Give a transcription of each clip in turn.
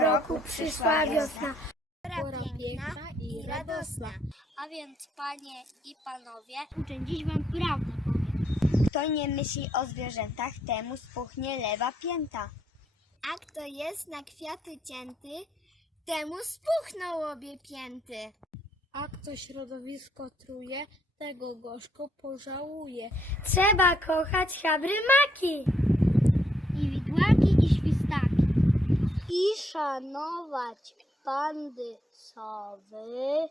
roku przyszła wiosna. Pora piękna i radosna. A więc panie i panowie, uczę dziś wam prawdę powiem. Kto nie myśli o zwierzętach, temu spuchnie lewa pięta. A kto jest na kwiaty cięty, temu spuchną obie pięty. A kto środowisko truje, tego gorzko pożałuje. Trzeba kochać chabrymaki. I widłaki i świstaki. I szanować pandy sowy.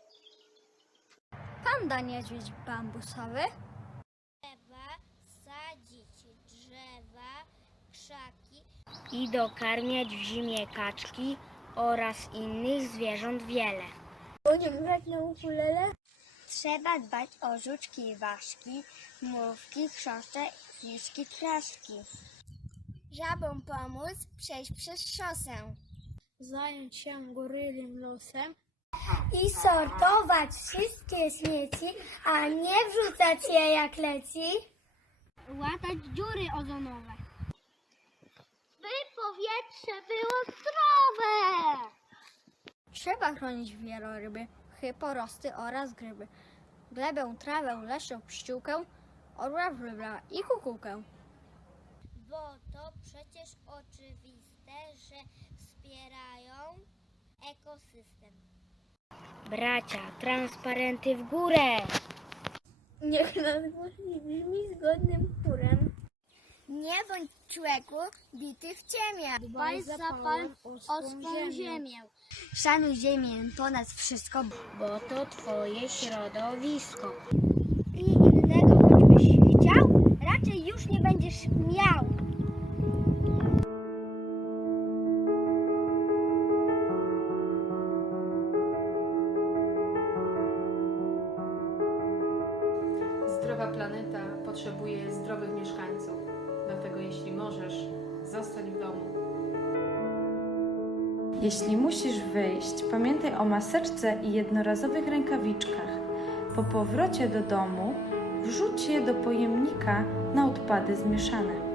Panda niedźwiedź bambusowy. Trzeba sadzić drzewa, krzaki. I dokarmiać w zimie kaczki oraz innych zwierząt wiele. Będziemy grać na ukulele? Trzeba dbać o żuczki i ważki, mrówki, chrząszcze, liszki, traszki. Żabom pomóc przejść przez szosę. Zająć się gorylym losem. I sortować wszystkie śmieci, a nie wrzucać je jak leci. Łatać dziury ozonowe. By powietrze było zdrowe. Trzeba chronić wieloryby, hyporosty oraz gryby. Glebę, trawę, leszczą, pściółkę, orła, wróbla i kukułkę. Bo to przecież oczywiste, że wspierają ekosystem. Bracia, transparenty w górę! Niech nas głośniej brzmi zgodnym chórem. Nie bądź człeku bity w ciemię. Dbaj zapałem o swą ziemię. Szanuj ziemię ponad wszystko, bo to twoje środowisko. I innego chciał, raczej już nie będziesz miał. Zdrowa planeta potrzebuje zdrowych mieszkańców. Dlatego jeśli możesz, zostań w domu. Jeśli musisz wyjść, pamiętaj o maseczce i jednorazowych rękawiczkach. Po powrocie do domu wrzuć je do pojemnika na odpady zmieszane.